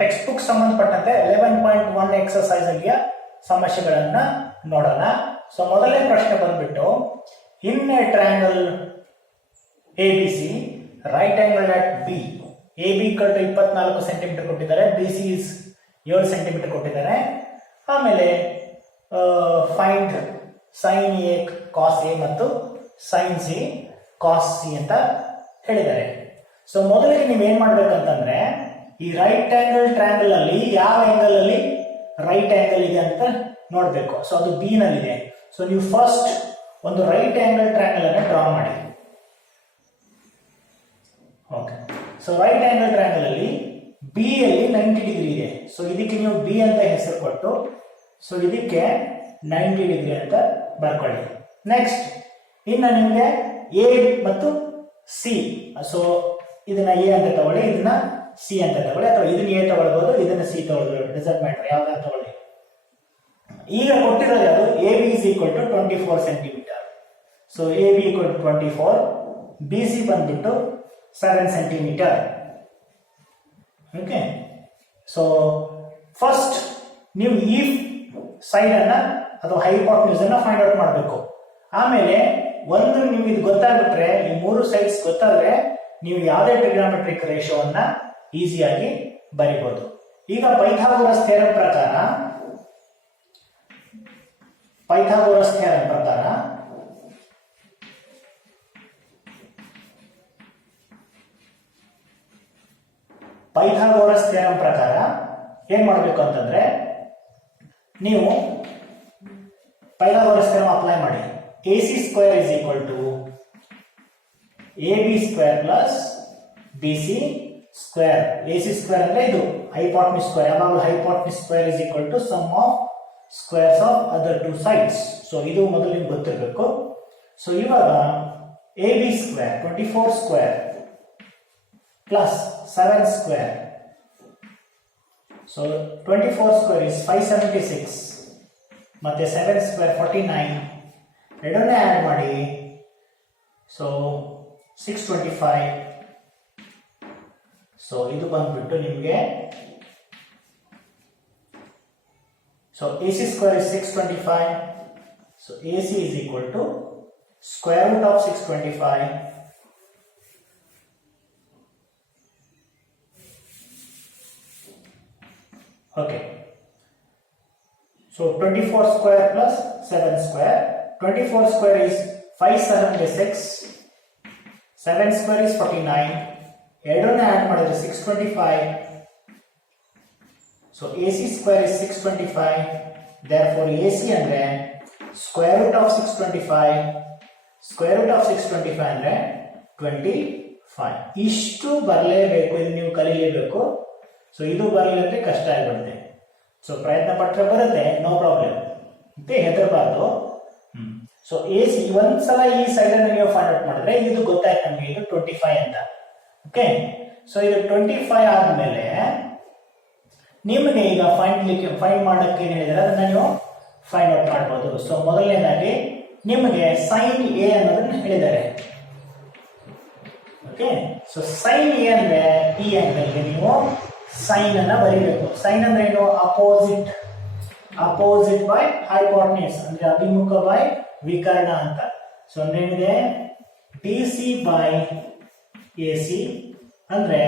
Text book ಸಂಬಂಧಪಟ್ಟಂತೆ 11.1 exercise ಅಲ್ಲಿಯ ಸಮಸ್ಯೆಗಳನ್ನ ನೋಡೋಣ. ಸೊ ಮೊದಲನೇ ಪ್ರಶ್ನೆ ಬಂದ್ಬಿಟ್ಟು, in a triangle ABC, right angle at B, AB 24 centimetre ಕೊಟ್ಟಿದ್ದಾರೆ, BC 7 ಸೆಂಟಿಮೀಟರ್ ಕೊಟ್ಟಿದ್ದಾರೆ. ಆಮೇಲೆ find sine A cos A ಮತ್ತು ಸೈನ್ ಸಿ ಕಾಸ್ ಸಿ ಅಂತ ಹೇಳಿದ್ದಾರೆ. ಸೊ ಮೊದಲಿಗೆ ನೀವೇನ್ ಮಾಡ್ಬೇಕಂತಂದ್ರೆ, ಈ ರೈಟ್ ಆಂಗಲ್ ಟ್ರಯಾಂಗಲ್ ಅಲ್ಲಿ ಯಾವ ಆಂಗಲ್ ಅಲ್ಲಿ ರೈಟ್ ಆಂಗಲ್ ಇದೆ ಅಂತ ನೋಡ್ಬೇಕು. ಸೊ ಅದು ಬಿ ನಲ್ಲಿದೆ. ಸೊ ನೀವು ಫಸ್ಟ್ ಒಂದು ರೈಟ್ ಆಂಗಲ್ ಟ್ರಯಾಂಗಲ್ ಅನ್ನ ಡ್ರಾ ಮಾಡಿ. Okay, so right angle triangle ಅಲ್ಲಿ ಬಿ ಅಲ್ಲಿ 90 ಡಿಗ್ರಿ ಇದೆ. ಸೊ ಇದಕ್ಕೆ ನೀವು ಬಿ ಅಂತ ಹೆಸರು ಕೊಟ್ಟು, ಸೊ ಇದಕ್ಕೆ 90 ಡಿಗ್ರಿ ಅಂತ ಬರ್ಕೊಳ್ಳಿ. ನೆಕ್ಸ್ಟ್ ಇನ್ನು ನಿಮಗೆ ಎ ಮತ್ತು ಸಿ, ಸೊ ಇದನ್ನ ಎ ಅಂತ ತಗೊಳ್ಳಿ, ಇದನ್ನ ಸಿ ಅಂತ ತಗೊಳ್ಳಿ, ಅಥವಾ ಇದನ್ನ ಎ ತಗೊಳ್ಬಹುದು, ಇದನ್ನ ಸಿ ತಗೊಳ್ಬಹುದು, ರಿಸಲ್ಟ್ ಮ್ಯಾಟರ್ ಯಾವ್ದಾದ್ರು ತಗೊಳ್ಳಿ. ಈಗ ಕೊಟ್ಟಿರೋದು ಯಾವುದು? A B is equal to 24 centimetre. So A B equal to 24, B C ಬಂದ್ಬಿಟ್ಟು 7 ಸೆಂಟಿಮೀಟರ್. ಓಕೆ, ಸೊ ಫಸ್ಟ್ ನೀವು ಈ ಸೈಡ್ ಅನ್ನ ಅಥವಾ ಹೈಪೋಟೆನ್ಯೂಸ್ ಅನ್ನ ಫೈಂಡ್ ಔಟ್ ಮಾಡಬೇಕು. ಆಮೇಲೆ ಒಂದು ನಿಮ್ಗೆ ಇದು ಗೊತ್ತಾಗ್ಬಿಟ್ರೆ, ಈ ಮೂರು ಸೈಡ್ಸ್ ಗೊತ್ತಾದ್ರೆ ನೀವು ಯಾವುದೇ ಟ್ರಿಗ್ನೋಮೆಟ್ರಿಕ್ ರೇಷಿಯೋವನ್ನ ಈಸಿಯಾಗಿ ಬರಿಬಹುದು. ಈಗ ಪೈಥಾಗೋರಸ್ ಥಿಯರಂ ಪ್ರಕಾರ ಏನ್ ಮಾಡಬೇಕು ಅಂತಂದ್ರೆ, ನೀವು ಪೈಥಾಗೋರಸ್ ಥಿಯರಂ ಅಪ್ಲೈ ಮಾಡಿ. AC square is equal to AB square plus BC square. AC square ಅಂದ್ರೆ ಇದು ಹೈಪೋಟೆನ್ಯೂಸ್ ಸ್ಕ್ವೇರ್. ಯಾವಾಗಲೂ hypotenuse square is equal to sum of squares of other two sides. So ಇದು ಮೊದಲು ನಿಮ್ಗೆ ಗೊತ್ತಿರಬೇಕು. ಸೊ ಇವಾಗ AB square 24 square plus 7 square. So 24 square is 576 ಮತ್ತೆ 7 square 49. ಎರಡನ್ನೇ ಆಡ್ ಮಾಡಿ. ಸೊ 625. ಸೊ ಇದು ಬಂದ್ಬಿಟ್ಟು ನಿಮಗೆ, so AC square is 625. So AC is equal to square root of 625 okay. So 24 square plus 7 square. 24 square is 576. 7 square is 49. ಎರಡನ್ನ add ಮಾಡಿದ್ರೆ 625. So AC square is 625. Therefore AC ಅಂದ್ರೆ square root of 625. Square root of 625 ಅಂದ್ರೆ 25. ಇಷ್ಟು ಬರಲೇಬೇಕು, ಇದು ನೀವು ಕಲಿಯಲೇಬೇಕು. So ಇದು ಬರಲಿಲ್ಲ ಅಂದ್ರೆ ಕಷ್ಟ ಆಗಿಬಿಡುತ್ತೆ. ಸೊ ಪ್ರಯತ್ನ ಪಟ್ಟರೆ ಬರುತ್ತೆ, ನೋ ಪ್ರಾಬ್ಲಮ್ ಅಂತ ಹೆದರಬಾರ್ದು. ಸೊ AC ಒಂದ್ಸಲ ಈ ಸೈಡ್ ಅನ್ನು ನೀವು ಫೈಂಡ್ ಔಟ್ ಮಾಡಿದ್ರೆ ಇದು ಗೊತ್ತಾಯ್ತು ನಮಗೆ, ಇದು 25 ಅಂತ. ಓಕೆ, ಸೊ ಇದು 25 ಆದ್ಮೇಲೆ ನಿಮಗೆ ಈಗ ಫೈಂಡ್ ಮಾಡಕ್ಕೆ ಏನ್ ಹೇಳಿದ್ರೆ ಅದನ್ನ ನೀವು ಫೈಂಡ್ ಔಟ್ ಮಾಡಬಹುದು. ಸೊ ಮೊದಲನೇದಾಗಿ ನಿಮಗೆ ಸೈನ್ ಎ ಅನ್ನೋದನ್ನ ಹೇಳಿದ್ದಾರೆ. ಓಕೆ, ಸೊ ಸೈನ್ ಎ ಅಂದ್ರೆ ಈ ಆಂಗಲ್ಗೆ ನೀವು ಸೈನ್ ಅನ್ನ ಬರೀಬೇಕು. ಸೈನ್ ಅಂದ್ರೆ ಏನು? ಅಪೋಸಿಟ್ ಬೈ ಹೈಪೋಟೆನ್ಯೂಸ್ ಅಂದ್ರೆ ಅಭಿಮುಖ ಬೈ ವಿಕರ್ಣ ಅಂತ. ಸೊ ಏನಿದೆ? DC ಬೈ AC ಅಂದ್ರೆ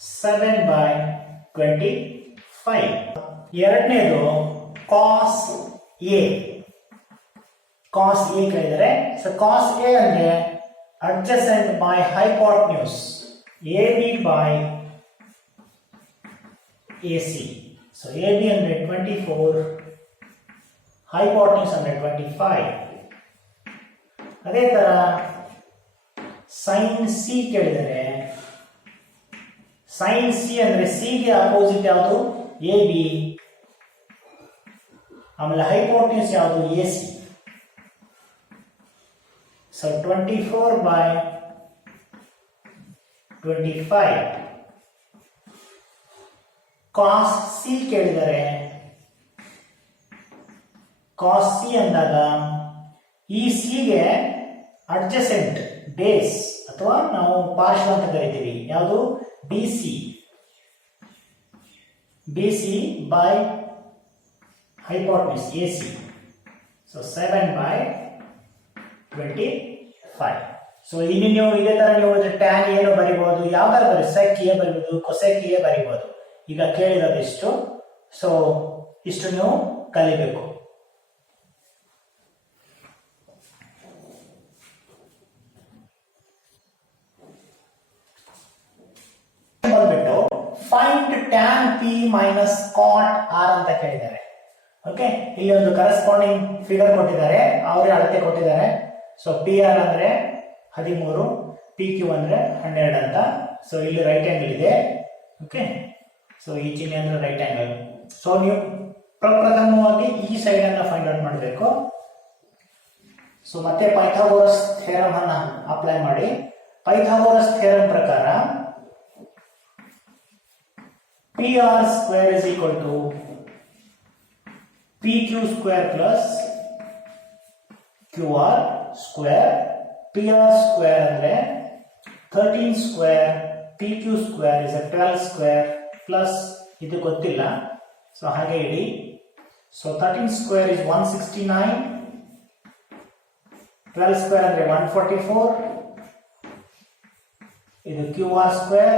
7/25. ಎರಡನೇದು ಕಾಸ್ ಎ ಕೇಳಿದರೆ. ಸೊ ಕಾಸ್ ಎ ಅಂದ್ರೆ adjacent by hypotenuse AB by AC. So AB ಅಂದ್ರೆ 24, ಹೈಪೋಟೆನ್ಯೂಸ್ ಅಂದ್ರೆ 25. ಅದೇ ತರ ಸೈನ್ ಸಿ ಕೇಳಿದರೆ. ಸೈನ್ ಸಿ ಅಂದ್ರೆ ಸಿ ಗೆ ಅಪೋಸಿಟ್ ಯಾವುದು? AB. ಆಮೇಲೆ ಹೈಪೋಟೆನ್ಯೂಸ್ ಯಾವುದು? AC. ಸೊ 24/25. ಕಾಸ್ ಸಿ ಕೇಳಿದರೆ. ಕಾಸ್ ಸಿ ಅಂದಾಗ ಈ ಸಿ ಗೆ ಅಡ್ಜಸೆಂಟ್ ಬೇಸ್ ಅಥವಾ ನಾವು ಪಾರ್ಶ್ವ ಅಂತ ಕರಿತೀವಿ, ಯಾವುದು? BC. BC by hypotenuse AC. So 7 by 25. So ಇಲ್ಲಿ ನೀವು ಇದೇ ತರ ನೀವು ಟ್ಯಾನ್ ಏನು ಬರಿಬಹುದು, ಯಾವ ತರ ಬರೀ ಸೆಕ್ ಎ ಬರಿಬಹುದು, ಕೊಸೆಕ್ ಎ ಬರಿಬಹುದು. ಈಗ ಕೇಳಿರೋದಿಷ್ಟು, ಸೊ ಇಷ್ಟು ನೀವು ಕಲಿಬೇಕು. ಬಂದ್ಬಿಟ್ಟು find tan P minus cot R ಅಂತ ಕೇಳಿದ್ದಾರೆ. ಓಕೆ, ಇಲ್ಲಿ ಒಂದು ಕರೆಸ್ಪಾಂಡಿಂಗ್ ಫಿಗರ್ ಕೊಟ್ಟಿದ್ದಾರೆ, ಅವರೇ ಅಳತೆ ಕೊಟ್ಟಿದ್ದಾರೆ. ಸೊ ಪಿ ಆರ್ ಅಂದ್ರೆ 13, ಪಿ ಕ್ಯೂ ಅಂದ್ರೆ 12 ಅಂತ. ಸೊ ಇಲ್ಲಿ ರೈಟ್ ಆಂಗಲ್ ಇದೆ. ಓಕೆ, ಸೊ ಈ ಚಿಹ್ನೆ ಅಂದ್ರೆ ರೈಟ್ ಆಂಗಲ್. ಸೊ ನೀವು ಪ್ರಪ್ರಥಮವಾಗಿ ಈ ಸೈಡ್ ಅನ್ನ ಫೈಂಡ್ ಔಟ್ ಮಾಡಬೇಕು. ಸೊ ಮತ್ತೆ ಪೈಥಾಗೋರಸ್ ಥಿಯರಂ ಅನ್ನ ಅಪ್ಲೈ ಮಾಡಿ. ಪೈಥಾಗೋರಸ್ ಥಿಯರಂ ಪ್ರಕಾರ P R square is equal to P Q square plus Q R square. P R square ಅಂದ್ರೆ 13 square, P Q square is 12 square plus ಇದು ಗೊತ್ತಿಲ್ಲ, so ಹಾಗೆ ಇಡಿ. ಸೊ 13 ಸ್ಕ್ವೇರ್ ಇಸ್ 169, 12 ಸ್ಕ್ವೇರ್ ಅಂದ್ರೆ 144, ಇದು Q R square.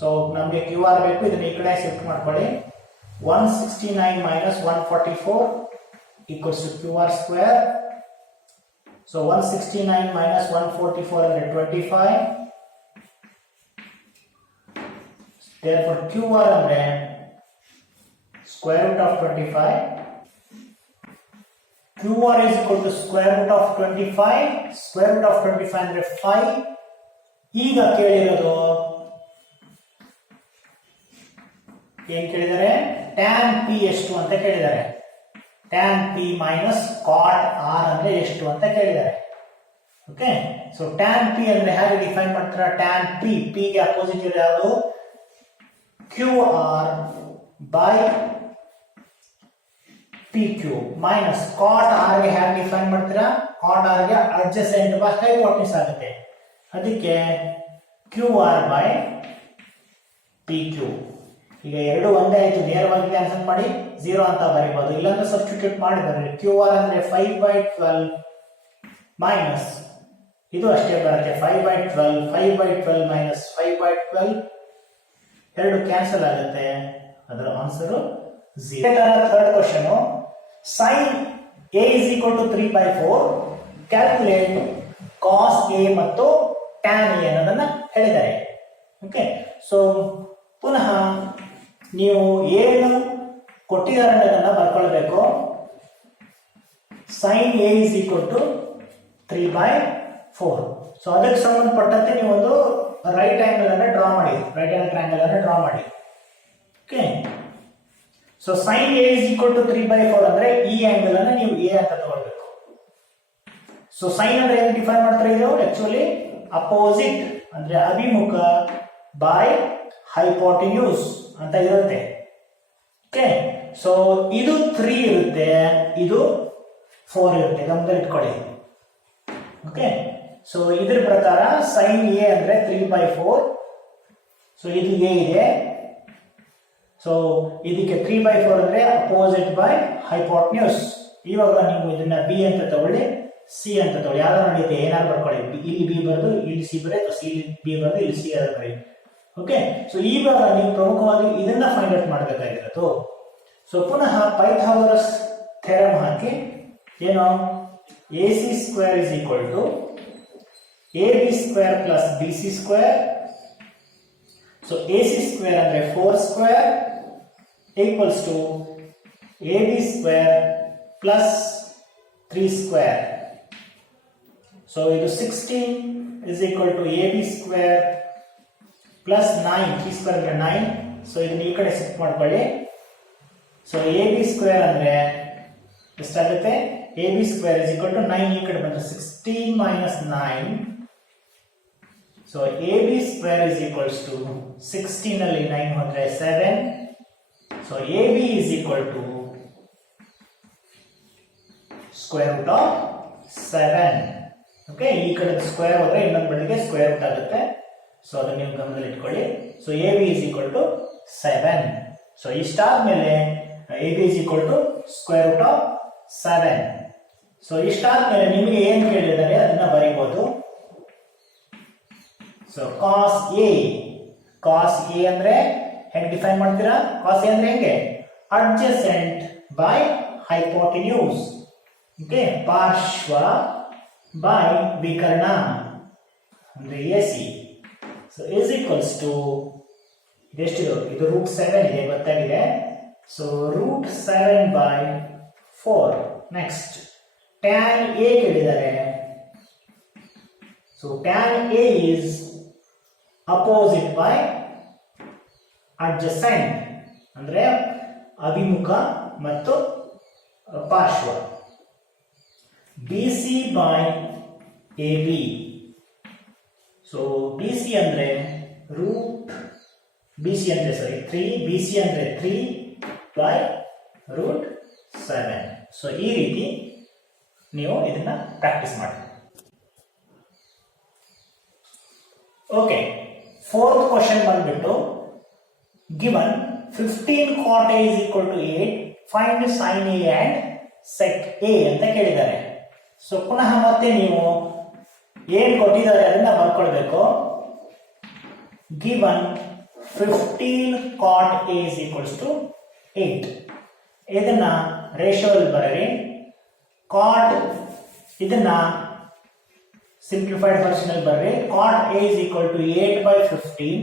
So ನಮಗೆ Q R ಬೇಕು, ಇದನ್ನ ಈ ಕಡೆ ಶಿಫ್ಟ್ ಮಾಡ್ಕೊಳ್ಳಿ. 169 minus 144 equals to QR square. So 169 minus 144 is 25. Therefore QR is square root of 25. QR is equal to square root of 25. Square root of 25 is 5. ಈಗ ಕೇಳಿರೋದು ಏನ್ ಕೇಳಿದ್ದಾರೆ? Tan P ಎಷ್ಟು ಅಂತ ಕೇಳಿದ್ದಾರೆ. Tan P minus cot R ಅಂದ್ರೆ ಎಷ್ಟು ಅಂತ ಕೇಳಿದ್ದಾರೆ. ಓಕೆ, ಸೊ ಟ್ಯಾನ್ ಪಿ ಅಂದ್ರೆ ಹೇಗೆ ಡಿಫೈನ್ ಮಾಡ್ತೀರಾ? ಟ್ಯಾನ್ ಪಿ, ಪಿ ಗೆ ಅಪೋಸಿಟ್ ಇರೋ ಯಾವುದು? Q R by P Q minus cot R ಗೆ ಹೇಗೆ ಡಿಫೈನ್ ಮಾಡ್ತೀರಾ? ಕಾಟ್ ಆರ್ ಗೆ ಅಡ್ಜಸೆಂಟ್ ಬೈ ಹೈಪೋಟೆನ್ಯೂಸ್ ಆಗುತ್ತೆ. ಅದಕ್ಕೆ Q R by P Q. ಈಗ ಎರಡು ಒಂದೇ ಆಯ್ತು, ನೇರವಾಗಿ ಕ್ಯಾನ್ಸಲ್ ಮಾಡಿ 0 ಅಂತ ಬರೀಬಹುದು. ಇಲ್ಲಾಂದ್ರೆ ಸಬ್ಸ್ಟಿಟ್ಯೂಟ್ ಮಾಡಿ ಬರೀ. ಕ್ಯೂ ಆರ್ ಅಂದ್ರೆ 5/12 ಮೈನಸ್ ಇದು ಅಷ್ಟೇ ಬರುತ್ತೆ 5/12. 5/12 ಮೈನಸ್ 5/12 ಎರಡು ಕ್ಯಾನ್ಸಲ್ ಆಗುತ್ತೆ. ಅದರ answer 0. Third question, sin a is equal to 3/4. Calculate cos a ಮತ್ತು tan a ಅನ್ನೋದನ್ನ ಹೇಳಿದ್ದಾರೆ. ಓಕೆ, ಸೊ ಪುನಃ ನೀವು ಏನು ಕೊಟ್ಟಿದ್ದಾರೆ ಅನ್ನೋದನ್ನ ಬರ್ಕೊಳ್ಬೇಕು. sin a is equal to 3/4. So ಅದಕ್ಕೆ ಸಂಬಂಧಪಟ್ಟಂತೆ ನೀವು ಒಂದು ರೈಟ್ ಆಂಗಲ್ ಅನ್ನು ಡ್ರಾ ಮಾಡಿ, ರೈಟ್ ಆಂಗಲ್ ಟ್ರಯಾಂಗಲ್ ಅನ್ನು ಡ್ರಾ ಮಾಡಿ. Okay, so sin a is equal to 3/4 ಅಂದ್ರೆ ಈ ಆಂಗಲ್ ಅನ್ನು ನೀವು a ಅಂತ ತಗೊಳ್ಬೇಕು. ಸೊ sin ಅಂದ್ರೆ ಏನು ಡಿಫೈನ್ ಮಾಡ್ತಾರೆ? ಇದು ಆಕ್ಚುಲಿ ಅಪೋಸಿಟ್ ಅಂದ್ರೆ ಅಭಿಮುಖ ಬೈ ಹೈಪೋಟೆನ್ಯೂಸ್ ಅಂತ ಇರುತ್ತೆ. ಓಕೆ, ಸೊ ಇದು 3 ಇರುತ್ತೆ, ಇದು 4 ಇರುತ್ತೆ, ಗಮನದಲ್ಲಿ ಇಟ್ಕೊಳ್ಳಿ. ಓಕೆ, ಸೊ ಇದ್ರ ಪ್ರಕಾರ sin a ಅಂದ್ರೆ 3/4. ಸೊ ಇದು a ಇದೆ, ಸೊ ಇದಕ್ಕೆ 3/4 ಅಂದ್ರೆ ಅಪೋಸಿಟ್ ಬೈ ಹೈಪೋಟೆನ್ಯೂಸ್. ಇವಾಗ ನೀವು ಇದನ್ನ b ಅಂತ ತಗೊಳ್ಳಿ, c ಅಂತ ತಗೊಳ್ಳಿ, ಯಾವ್ದಾರು ನಡೆಯುತ್ತೆ, ಏನಾದ್ರು ಬರ್ಕೊಳ್ಳಿ. ಇಲ್ಲಿ b ಬರೆದು ಇಲ್ಲಿ c ಬರೆ, ಸಿ b ಬರೆದು ಇಲ್ಲಿ c ಯಾರು ಬರೀ. ಓಕೆ, ಸೊ ಇವಾಗ ನೀವು ಪ್ರಮುಖವಾಗಿ ಇದನ್ನ ಫೈಂಡ್ ಔಟ್ ಮಾಡಬೇಕಾಗಿರೋದು. ಸೊ ಪುನಃ ಪೈಥಾಗೋರಸ್ ಥಿಯರಂ ಹಾಕಿ, ಏನು AC square is equal to AB square plus BC square. So AC square ಅಂದ್ರೆ 4 square equals to AB square plus 3 square. So ಇದು 16 is equal to AB square plus 9, 3 square ಅಂದ್ರೆ 9. So ಇದನ್ನ ಈ ಕಡೆ shift ಮಾಡ್ಕೊಳ್ಳಿ. So AB square ಅಂದ್ರೆ ಎಷ್ಟಾಗುತ್ತೆ? AB square is equal to 9 ಈ ಕಡೆ ಬಂದ್ರೆ 16 minus 9. So AB square is equals to 16 ಅಲ್ಲಿ 9 ಹೋದ್ರೆ 7. So AB is equal to square root of 7. Okay, ಈ ಕಡೆ ಸ್ಕ್ವೇರ್ ಹೋದ್ರೆ ಇನ್ನೊಂದು ಬದಿಗೆ ಸ್ಕ್ವೇರ್ ರೂಟ್ ಆಗುತ್ತೆ. ಸೊ ಅದನ್ನ ನೀವು ಗಮನದಲ್ಲಿ ಇಟ್ಕೊಳ್ಳಿ. So AB is equal to 7. So ಇಷ್ಟಾದ್ಮೇಲೆ A B is equal to square root of 7. So ಇಷ್ಟಾದ್ಮೇಲೆ ನಿಮಗೆ ಏನ್ ಕೇಳಿದ್ದಾರೆ ಅದನ್ನ ಬರೀಬಹುದು. ಸೊ ಕಾಸ್ ಎ ಅಂದ್ರೆ ಹೆಂಗ್ ಡಿಫೈನ್ ಮಾಡ್ತೀರಾ? ಕಾಸ್ ಎ ಅಂದ್ರೆ ಹೆಂಗೆ? Adjacent by hypotenuse. ಓಕೆ, ಪಾರ್ಶ್ವ ಬೈ ವಿಕರ್ಣ ಅಂದ್ರೆ AC. So is equals to ಇದೆಷ್ಟಿದೆ? ಇದು √7 ಇದೆ, ಗೊತ್ತಾಗಿದೆ. So √7 by 4. Next tan A ಕೇಳಿದ್ದಾರೆ. So tan A is opposite by adjacent ಅಂದ್ರೆ ಅಭಿಮುಖ ಮತ್ತು ಪಾರ್ಶ್ವ. BC by AB. So BC ಅಂದ್ರೆ BC ಅಂದ್ರೆ 3 ಬೈ √7. ಸೊ ಈ ರೀತಿ ನೀವು ಇದನ್ನ ಪ್ರಾಕ್ಟೀಸ್ ಮಾಡಿ. ಓಕೆ, ಫೋರ್ತ್ ಕ್ವಶನ್ ಬಂದ್ಬಿಟ್ಟು given 15 cot A is equal to 8, find sin A and sec A ಅಂತ ಕೇಳಿದ್ದಾರೆ. ಸೊ ಪುನಃ ಮತ್ತೆ ನೀವು ಏನ್ ಕೊಟ್ಟಿದ್ದಾರೆ ಅದನ್ನ ಬರ್ಕೊಳ್ಬೇಕು. Given 15 cot A is equals to 8. ಇದನ್ನ ರೇಷಿಯೋ ಅಲ್ಲಿ ಬರೀರಿ. cot ಇದನ್ನ ಸಿಂಪ್ಲಿಫೈಡ್ ವರ್ಷನ್ ಅಲ್ಲಿ ಬರ್ರಿ. cot A is equal to 8 by 15.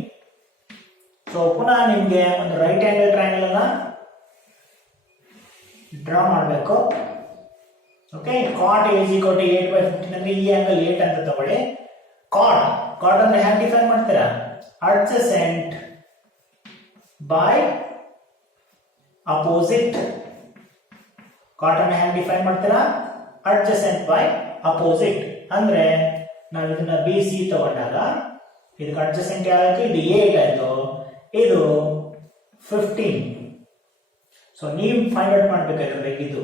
So ಪುನಃ ನಿಮ್ಗೆ ಒಂದು ರೈಟ್ ಆಂಗಲ್ ಟ್ರಯಾಂಗಲ್ ಅನ್ನ ಡ್ರಾ ಮಾಡಬೇಕು. Okay, cot A is equal to 8 by 15 ಅಂದ್ರೆ ಈ ಆಂಗಲ್ 8 ಅಂತ ತಗೊಳ್ಳಿ. cot ಅಂದ್ರೆ ಹ್ಯಾಂಗ್ ಡಿಫೈನ್ ಮಾಡ್ತೀರಾ? Adjacent by opposite. cot ಅನ್ನು ಹ್ಯಾಂಗ್ ಡಿಫೈನ್ ಮಾಡ್ತೀರಾ? Adjacent by opposite. ಅಂದ್ರೆ ನಾವು ಇದನ್ನ BC ತಗೊಂಡಾಗ ಇದಕ್ಕೆ ಅಡ್ಜಸೆಂಟ್ ಯಾವಾಯ್ತು? ಇದು 8 ಆಯ್ತು, ಇದು 15. ಸೊ ನೀವು ಫೈಂಡ್ ಔಟ್ ಮಾಡ್ಬೇಕಾದ್ರೆ ಇದು.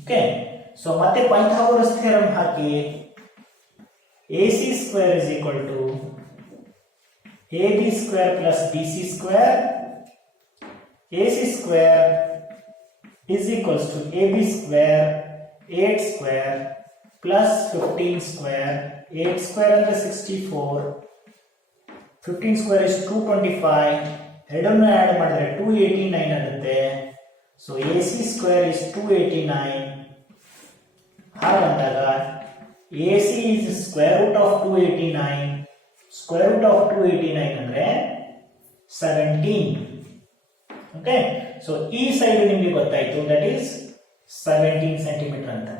ಓಕೆ, ಸೊ ಮತ್ತೆ Pythagoras theorem hockey AC square is equal to AB square plus BC square. AC square is equals to AB square 8 square plus 15 square. 8 square ಅಂದ್ರೆ 64, 15 square is 225. ಎರಡನ್ನು add ಮಾಡಿದ್ರೆ 289 ಆಗುತ್ತೆ. So AC square is 289. ಹಾಗಂದಾಗ AC is square root of 289. Square root of 289 ಅಂದ್ರೆ 17. Okay, so ಈ side ನಿಮಗೆ ಗೊತ್ತಾಯ್ತು, that is 17 centimetre ಅಂತ.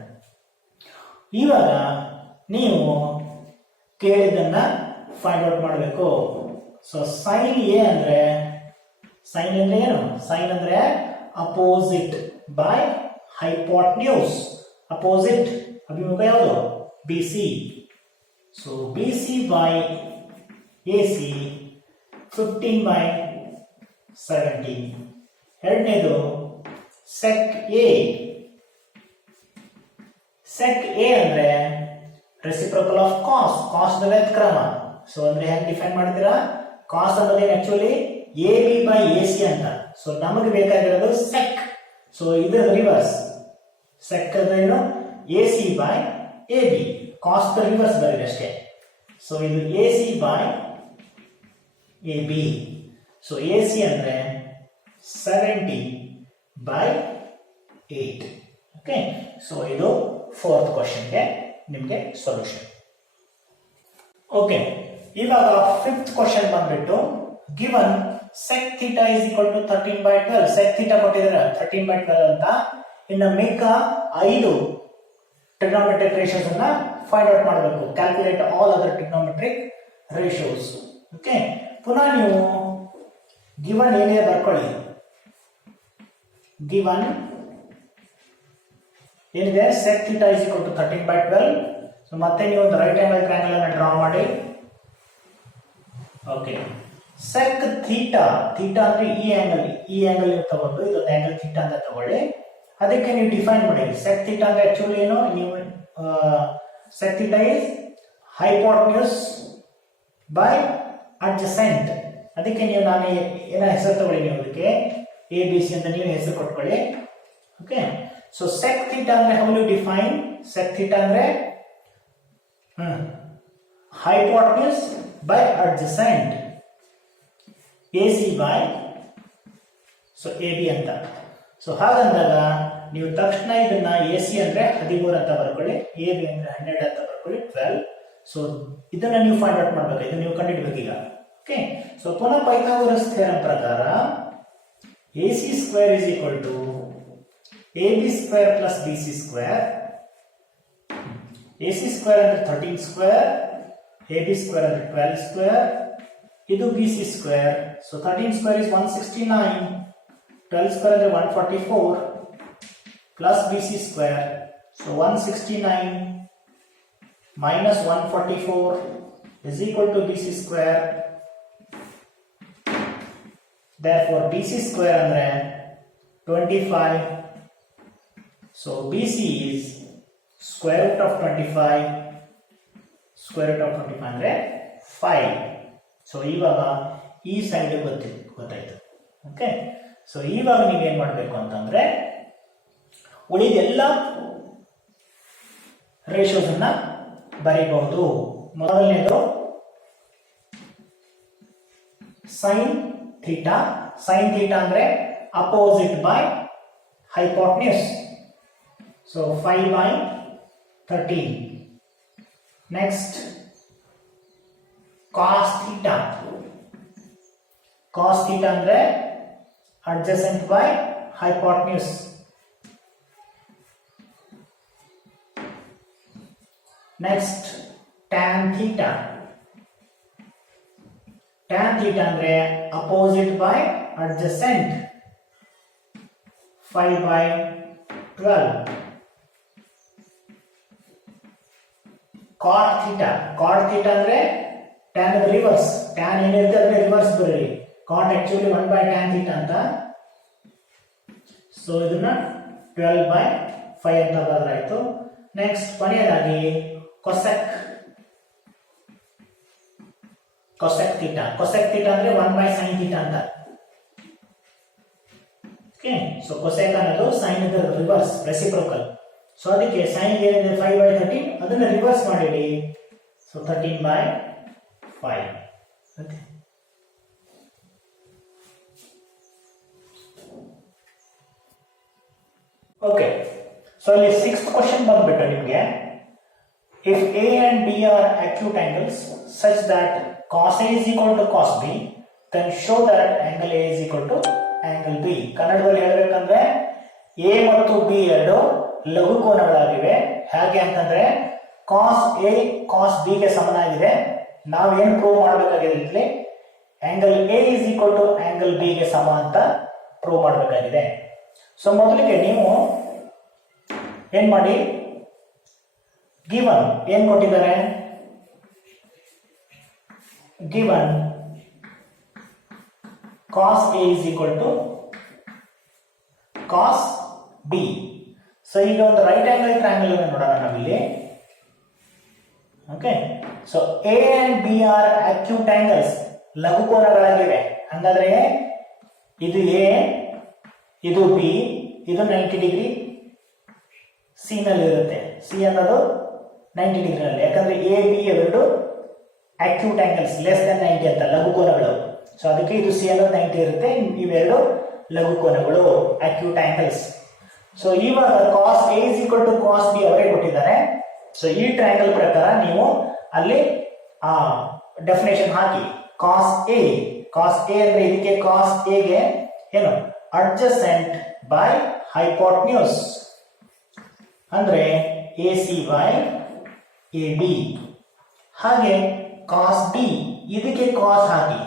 ಇವಾಗ ನೀವು ಕೇಳಿದ್ದನ್ನ ಫೈಂಡ್ ಔಟ್ ಮಾಡಬೇಕು. ಸೊ ಸೈನ್ ಎ ಅಂದ್ರೆ ಏನು? ಸೈನ್ ಅಂದ್ರೆ ಅಪೋಸಿಟ್ ಬೈ ಹೈಪೋಟೆನ್ಯೂಸ್. ಅಪೋಸಿಟ್ ಅಭಿಮುಖ ಯಾವುದು? BC. So BC by AC 15 by 17. ಎರಡನೇದು ಸೆಕ್ ಎ. ಸೆಕ್ ಎ ಅಂದ್ರೆ ರೆಸಿಪ್ರೋಕಲ್ ಆಫ್ ಕಾಸ್. ಕಾಸ್ ದ ವ್ಯುತ್ಕ್ರಮ. ಸೊ ಅಂದ್ರೆ ಹೆಂಗ್ ಡಿಫೈನ್ ಮಾಡ್ತೀರಾ? ಕಾಸ್ ಅನ್ನೋದು ಆಕ್ಚುಲಿ AB ಬೈ AC ಅಂತ. ಸೊ ನಮಗೆ ಬೇಕಾಗಿರೋದು ಸೆಕ್. ಸೊ ಇದರ ರಿವರ್ಸ್. ಸೆಕ್ ಅಂದ್ರೆ ಏನು? AC by AB. ಕಾಸ್ ದ ರಿವರ್ಸ್ ಬರೀರಿ ಅಷ್ಟೇ. ಸೊ ಇದು AC by AB. So AC ಅಂದ್ರೆ 70 ಬೈ 8. ಓಕೆ, ಸೊ ಇದು ಫೋರ್ತ್ ಕ್ವಶನ್ಗೆ ನಿಮಗೆ ಸೊಲ್ಯೂಷನ್. ಓಕೆ, ಇವಾಗ ಫಿಫ್ತ್ ಕ್ವಶನ್ ಬಂದ್ಬಿಟ್ಟು given sec theta is equal to 13 by 12. sec theta ಕೊಟ್ಟಿದ್ದಾರೆ 13 by 12 ಅಂತ. ಇನ್ನು ಮಿಕ್ಕ 5 ಟ್ರಿಗ್ನೋಮೆಟ್ರಿಕ್ ರೇಷಿಯೋಸ್ ಅನ್ನ ಫೈಂಡ್ ಔಟ್ ಮಾಡಬೇಕು. Calculate all other trigonometric ratios. Okay, ಪುನಃ ನೀವು ಗಿವನ್ ಏನಿದೆ ಬರ್ಕೊಳ್ಳಿ. ಗಿವನ್ ಏನಿದೆ? sec theta is equal to 13 by 12. So ಮತ್ತೆ ನೀವು ಒಂದು ರೈಟ್ ಆಂಗಲ್ ಟ್ರಯಾಂಗಲ್ ಅನ್ನು ಡ್ರಾ ಮಾಡಿ. ಓಕೆ, sec theta ಅಂದ್ರೆ ಈ ಆಂಗಲ್ ತಗೊಂಡು ಇದೊಂದು ಆಂಗಲ್ ಥೀಟಾ ಅಂತ ತಗೊಳ್ಳಿ. ಅದಕ್ಕೆ ನೀವು ಡಿಫೈನ್ ಮಾಡಿ. sec theta ಅಂದ್ರೆ ಆಕ್ಚುಲಿ ಏನು? ನೀವು sec theta is hypotenuse by adjacent. ಅದಕ್ಕೆ ನೀವು ನಾನು ಏನೋ ಹೆಸರು ತಗೊಳ್ಳಿ, ನೀವು ಅದಕ್ಕೆ ಎ ಬಿ ಸಿ ಅಂತ ನೀವು ಹೆಸರು ಕೊಟ್ಕೊಳ್ಳಿ. ಓಕೆ, ಸೊ ಸೆಕ್ ಥೀಟಾ ಅಂದ್ರೆ how you define sec theta ಅಂದ್ರೆ hypotenuse by adjacent AC by so AB ಅಂತ. ಸೊ ಹಾಗಂದಾಗ ನೀವು ತಕ್ಷಣ ಇದನ್ನ AC ಅಂದ್ರೆ 13 ಅಂತ ಬರ್ಕೊಳ್ಳಿ, AB ಅಂದ್ರೆ 12 ಅಂತ ಬರ್ಕೊಳ್ಳಿ, 12. ಸೊ ಇದನ್ನ ನೀವು ಫೈಂಡ್ ಔಟ್ ಮಾಡಬೇಕು, ಇದನ್ನ ನೀವು ಕಂಡುಹಿಡಬೇಕು ಈಗ. ಓಕೆ, ಸೊ ಪುನಃ ಪೈಥಾಗೋರಸ್ ಥಿಯರಂ ಪ್ರಕಾರ AC square is equal to AB square plus BC square. AC square ಅಂದ್ರೆ 13 ಸ್ಕ್ವೇರ್, AB ಸ್ಕ್ವೇರ್ ಅಂದ್ರೆ 12 ಸ್ಕ್ವೇರ್, ಇದು BC square. So 13 square is 169, 12 square ಅಂದ್ರೆ 144 plus BC square. So 169 minus 144 is equal to BC square. Therefore BC square andre 25. So BC is square root of 25. Square root of 25 andre 5. So ivaga ee side ಗೊತ್ತಾಯ್ತು. Okay, so ಇವಾಗ ನೀವು ಏನು ಮಾಡಬೇಕು ಅಂತಂದ್ರೆ ಉಳಿದ ಎಲ್ಲ ratios ಅನ್ನ ಬರೀಬಹುದು. ಮೊದಲನೇದು ಸೈನ್ ಥೀಟಾ. ಸೈನ್ ಥೀಟಾ ಅಂದ್ರೆ opposite by hypotenuse. So 5/13. Next cos theta. Cos theta ಅಂದ್ರೆ adjacent by hypotenuse. Next tan theta. tan theta ಅಂದ್ರೆ opposite by adjacent, 5/12. cot theta. cot theta ಅಂದ್ರೆ tan ರಿವರ್ಸ್. tan ಏನಿರುತ್ತೆ ಅದನ್ನ reverse ಬರೀರಿ. cot actually 1/tan theta ಅಂತ. So ಇದನ್ನ 12/5 ಅಂತ ಬರೆದಾಯ್ತು. ನೆಕ್ಸ್ಟ್ ಕೊನೆಯದಾಗಿ cosec. cosec theta. cosec theta ಅಂದ್ರೆ 1/sin theta ಅಂತ. ಓಕೆ, ಸೊ cosec ಅನ್ನೋದು sin ಇದರ ರಿವರ್ಸ್, ರೆಸಿಪ್ರೋಕಲ್. ಸೊ ಅದಕ್ಕೆ sin ಏನಿದೆ 5/13 ಅದನ್ನ ರಿವರ್ಸ್ ಮಾಡಿಡಿ. ಸೊ 13/5. ಓಕೆ, ಓಕೆ, ಸೊ ಇಲ್ಲಿ 6th ಕ್ವೆಶ್ಚನ್ ಬಂದ್ಬಿಟ್ಟು ನಿಮಗೆ if A and B are acute angles such that cos A is equal to cos B, then show that angle A is equal to angle B. ಕನ್ನಡದಲ್ಲಿ ಹೇಳಬೇಕಂದ್ರೆ A ಮತ್ತು B ಎರಡು ಲಘು ಕೋನಗಳಾಗಿವೆ. ಹೇಗೆ ಅಂತಂದ್ರೆ cos A cos B ಗೆ ಸಮನಾಗಿದೆ. ನಾವೇನು ಪ್ರೂವ್ ಮಾಡಬೇಕಾಗಿದೆ ಇಲ್ಲಿ, angle A is equal to angle B ಗೆ ಸಮ ಅಂತ ಪ್ರೂವ್ ಮಾಡಬೇಕಾಗಿದೆ. ಸೊ ಮೊದಲಿಗೆ ನೀವು ಏನ್ ಮಾಡಿ, ಗಿವನ್ ಏನ್ ಕೊಟ್ಟಿದ್ದಾರೆ, given cos A is equal to cos B. So ಈಗ ಒಂದು ರೈಟ್ ಆಂಗಲ್ ಟ್ರಯಾಂಗಲ್ ಅನ್ನು ನೋಡೋಣ ನಾವಿಲ್ಲಿ. Okay, so A and B are acute angles, ಲಘು ಕೋನಗಳಾಗಿವೆ. ಹಾಗಾದ್ರೆ ಇದು A, ಇದು B, ಇದು 90 ಡಿಗ್ರಿ C ನಲ್ಲಿ ಇರುತ್ತೆ. C ಅನ್ನೋದು 90 ಡಿಗ್ರಿ ನಲ್ಲಿ, ಯಾಕಂದ್ರೆ ಎ ಬಿ ಎರಡು acute angles ಲೆಸ್ ದನ್ 90 ಅಂತ ಲಘು ಕೋನಗಳು. ಸೊ ಅದಕ್ಕೆ ಇದು C ಅನ್ನೋದು 90 ಇರುತ್ತೆ, ಇವೆರಡು ಲಘು ಕೋನಗಳು, acute angles. ಸೊ ಇವಾಗ cos A is equal to cos B ಅವರೇ ಕೊಟ್ಟಿದ್ದಾರೆ. ಸೊ ಈ ಟ್ರಯಾಂಗಲ್ ಪ್ರಕಾರ ನೀವು ಅಲ್ಲಿ ಡೆಫಿನೇಷನ್ ಹಾಕಿ. cos A ಅಂದ್ರೆ ಇದಕ್ಕೆ cos A ಗೆ ಏನು ಅಡ್ಜಸೆಂಟ್ ಬೈ ಹೈಪೋಟೆನ್ಯೂಸ್ ಅಂದ್ರೆ AC/AB. ಹಾಗೆ cos B ಇದಕ್ಕೆ cos ಹಾಕಿ.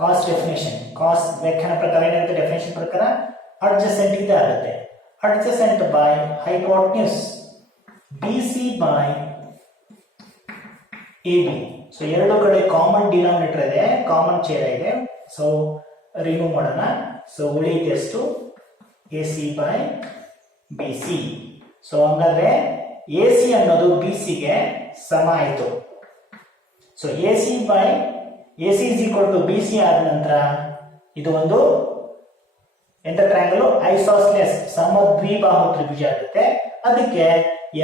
cos ಡೆಫಿನೇಷನ್, cos ವ್ಯಾಖ್ಯಾನ ಪ್ರಕಾರ ಏನಿರುತ್ತೆ, ಡೆಫಿನೇಷನ್ ಪ್ರಕಾರ ಅಡ್ಜಸೆಂಟ್ ಇದೆ ಆಗುತ್ತೆ. Adjacent by hypotenuse BC/AB. So ಎರಡು ಕಡೆ ಕಾಮನ್ ಡಿನಾಮಿನೇಟರ್ ಇದೆ, ಕಾಮನ್ ಛೇದ ಇದೆ. ಸೊ ರಿಮೂವ್ ಮಾಡೋಣ. ಸೊ ಉಳಿದೆಷ್ಟು AC/BC. ಸೊ ಹಂಗಾದ್ರೆ AC ಅನ್ನೋದು BC ಗೆ ಸಮ ಆಯಿತು. So AC/BC A C is equal to B C ಆದ ನಂತರ ಇದು ಒಂದು ಎಂತ ಟ್ರಯಾಂಗಲ್ ಐಸೋಸ್ಲೆಸ್ ಸಮದ್ವಿಬಾಹು ತ್ರಿಭುಜ ಆಗುತ್ತೆ. ಅದಕ್ಕೆ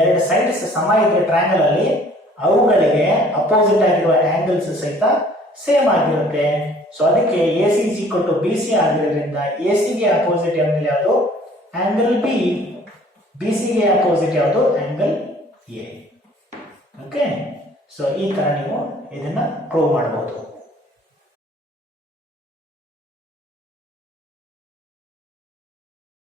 ಎರಡು ಸೈಡ್ಸ್ ಸಮ ಇದ್ರೆ ಟ್ರಯಾಂಗಲ್ ಅಲ್ಲಿ ಅವುಗಳಿಗೆ ಅಪೋಸಿಟ್ ಆಗಿರುವ ಆಂಗಲ್ಸ್ ಸಹಿತ ಸೇಮ್ ಆಗಿರುತ್ತೆ. ಸೊ ಅದಕ್ಕೆ A C is equal to B C ಆಗಿರೋದ್ರಿಂದ ಎ ಸಿಗೆ ಅಪೋಸಿಟ್ ಆಂಗಲ್ ಯಾವುದು? Angle B. ಬಿ ಸಿಗೆ ಅಪೋಸಿಟ್ ಯಾವುದು? Angle A. ಓಕೆ, ಸೊ ಈ ತರ ನೀವು ಇದನ್ನ ಪ್ರೂವ್ ಮಾಡಬಹುದು.